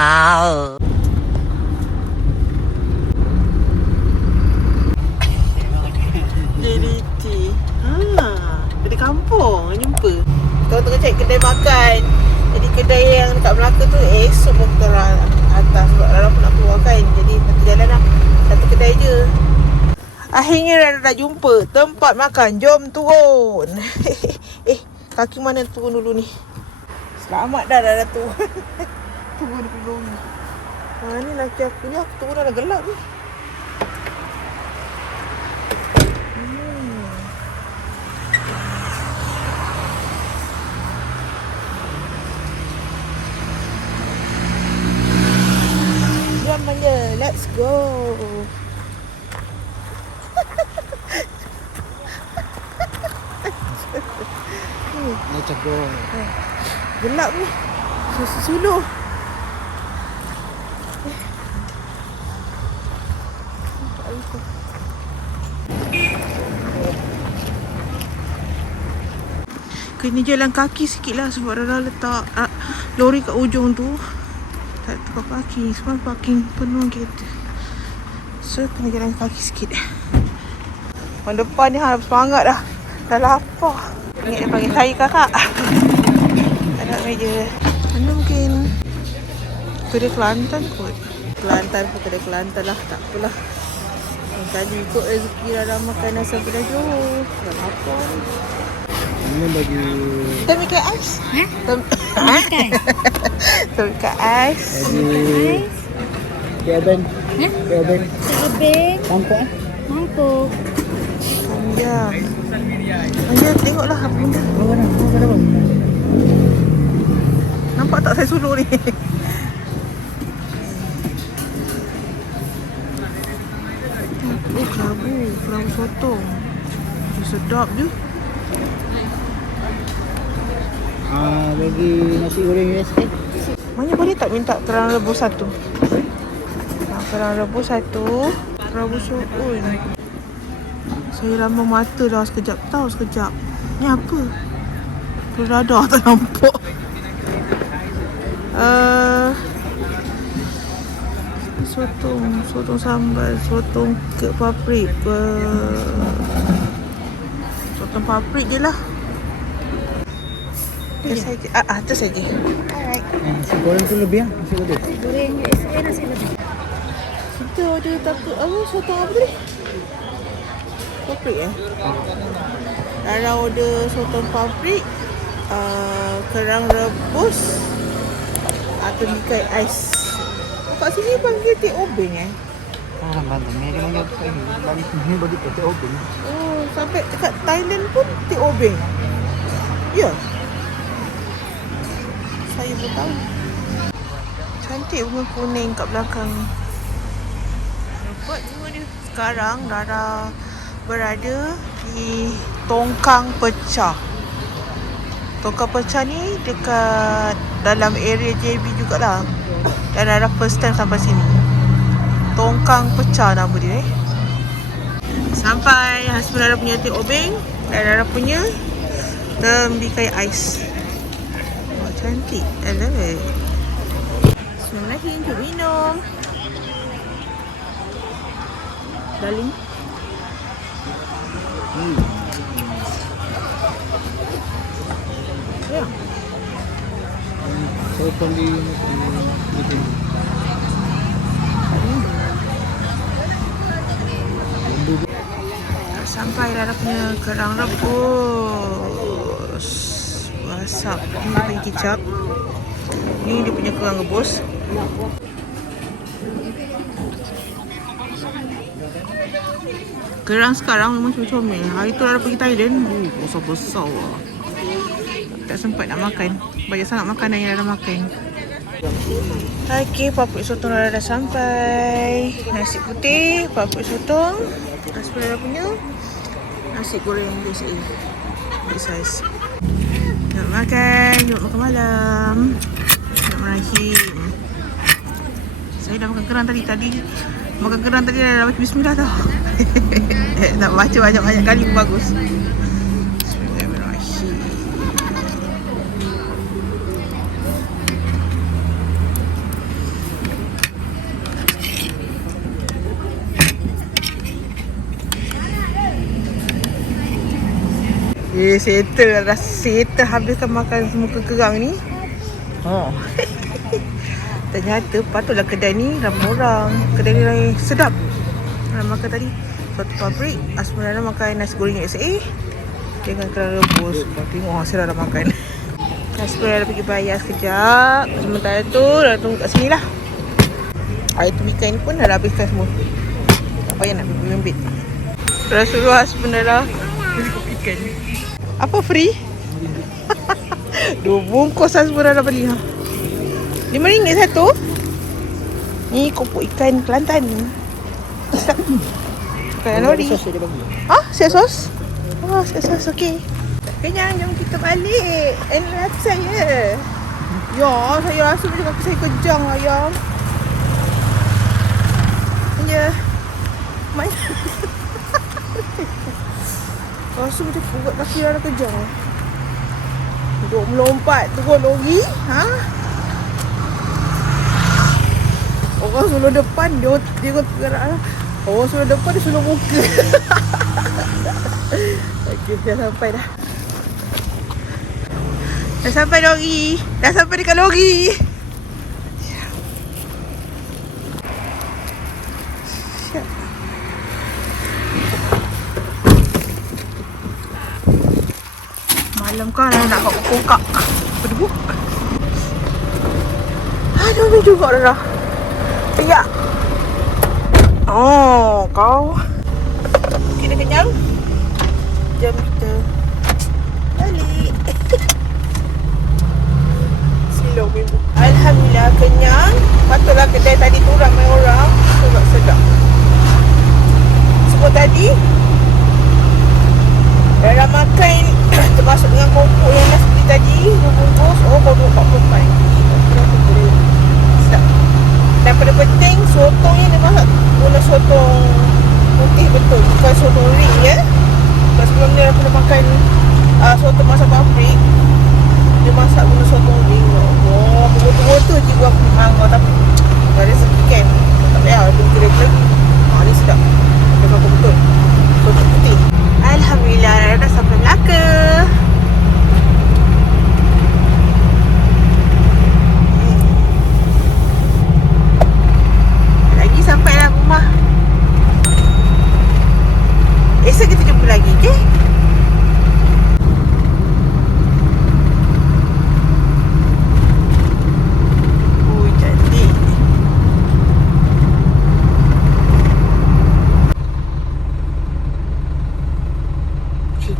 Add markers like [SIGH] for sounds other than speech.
Wow. JDT ha, Dari kampung jumpa. Kita tengah cari kedai makan. Jadi kedai yang dekat Melaka tu Esok pun kita orang atas Sebab Rara pun nak keluar kan Jadi satu jalan lah. Satu kedai je. Akhirnya Rara dah jumpa Tempat makan Jom turun. [LAUGHS] Eh kaki mana turun dulu ni? Selamat dah Rara turun [LAUGHS] Turun dulu ni Ha ni laki aku ni Aku turun dah gelap ni Jom je, let's go. Let's go. Gelap ni. Susu Kena jalan kaki sikit lah sebab Rara letak uh, lori kat ujung tu. Tak tempat parking Semua parking penuh kereta. So kena jalan kaki sikit. Orang depan ni harap semangat dah. Dah lapar. Ingat dia panggil saya kakak. Ada meja. Mana mungkin? Kedai Kelantan kot. Kelantan pun kedai Kelantan lah Tak apalah. Yang tadi ikut rezeki dah makan nasi pedas Johor. Dah lapar Ini bagi Tami ke ais? Ha? Tami Makan. Tami ke ais bagi Kevin. Ha? Kevin. Sebin. Mangkuk eh? Mangkuk. Ya Ya tengoklah apa benda? Nampak tak saya sulur ni? Oh kerabu, kerabu sotong Sedap je Ah, bagi nasi goreng eh. Mana boleh tak minta kerang rebus satu? Ah, kerang rebus satu. Kerabu sotong Saya lama mata dah sekejap. Tahu sekejap. Ni apa? Berada tak nampak. Uh, Sotong Sotong sambal Sotong ke paprik uh, Sotong paprik je lah Saja Ah, ah, itu saja Alright Eh, Nasi goreng tu lebih ah. Nasi lebih. Goreng USA nasi lebih. Kita ada takut apa sotong apa tadi? Paprik eh? Rara order sotong paprik uh, Kerang rebus Atau mikai ais oh, Kat sini panggil teh obeng eh Orang Banten ni dia panggil apa ni? Bagi ni bagi teh obeng. Oh sampai dekat Thailand pun teh obeng Ya Saya tahu Cantik bunga kuning kat belakang. Ni Nampak bunga dia Sekarang Rara berada di Tongkang Pecah. Tongkang Pecah ni dekat dalam area JB jugalah. Dan Rara first time sampai sini. Tongkang Pecah nama dia eh. Sampai husband Rara punya teh obeng Dan Rara punya Tembikai ais cantik I love it Bismillahirrahmanirrahim Jom minum Darling Hmm. Ya pun di sini. Dah sampai Rara punya kerang rebus Masak Ni kicap. Ni dia punya kerang rebus. Kerang sekarang memang comel-comel. Hari tu Rara pergi Thailand. Uh, Besar-besar. Lah Tak sempat nak makan. Banyak sangat makanan yang Rara makan. Okey, papuk sotong Rara dah sampai. Nasi putih, papuk sotong. Nasi Rara punya. Nasi goreng biasa. Big size makan, nak makan malam. Bismillahirrahmanirrahim Saya dah makan kerang tadi Tadi. Makan kerang tadi dah baca bismillah tau. [LAUGHS] Nak baca banyak-banyak kali bagus Eh, settle. Dah settle habiskan makan semua kerang ni. [LAUGHS] Oh. Ternyata patutlah kedai ni ramai orang. Kedai ni lain sedap. Orang makan tadi. Satu pabrik. Asmara makan nasi goreng SA. Dengan kerang rebus. Kau tengok hasil dah makan. [LAUGHS] Asmara dah pergi bayar sekejap. Sementara tu dah tunggu kat sini lah. Air tumikan ni pun dah habiskan semua. Tak payah nak bimbit-bimbit. Rasulullah sebenarnya beli kopi ikan. Apa free? [LAUGHS] Dua bungkus lah sebenarnya dah beli ha. Lima ringgit satu. Ni kopok ikan Kelantan. Sedap. Bukan lori. Dia bagi. Ha? Siap sos? Oh, siap sos. Okey. Kenyang, jom kita balik. And laki saya. Ya, saya rasa macam kaki saya kejang ayam. Ya. Main. Rasa macam kuat kaki dah kejang. Duduk melompat turun lori. Ha? Orang sebelah depan dia dia gerak lah. Orang sebelah depan dia sebelah muka. [LAUGHS] Okey, dah sampai dah. Dah sampai lori. Dah sampai dekat lori. Siap. Malam kan nak kat kokak. Berdebu. Aduh, ni juga dah. Ya. Oh, kau. Dah kenyang? Jom kita balik. [LAUGHS] Silong ibu. Alhamdulillah kenyang. Patutlah kedai tadi tu ramai orang. Sebab sedap. Semua tadi dah dah makan termasuk dengan kompok yang nasi beli tadi dua bungkus oh kau dua empat puluh empat sedap dan pada penting sotongnya dia masak guna sotong putih betul bukan sotong ring ya sebab sebelum ni aku dah makan uh, sotong masak pabrik dia masak guna sotong ring oh betul-betul jiwa aku hangau tapi tak ada sekian tak payah ada kira lagi ah, ni sedap dia makan betul sotong putih Alhamdulillah dah sampai Melaka Lagi sampai lah rumah Esok kita jumpa lagi, okay? Ui, cantik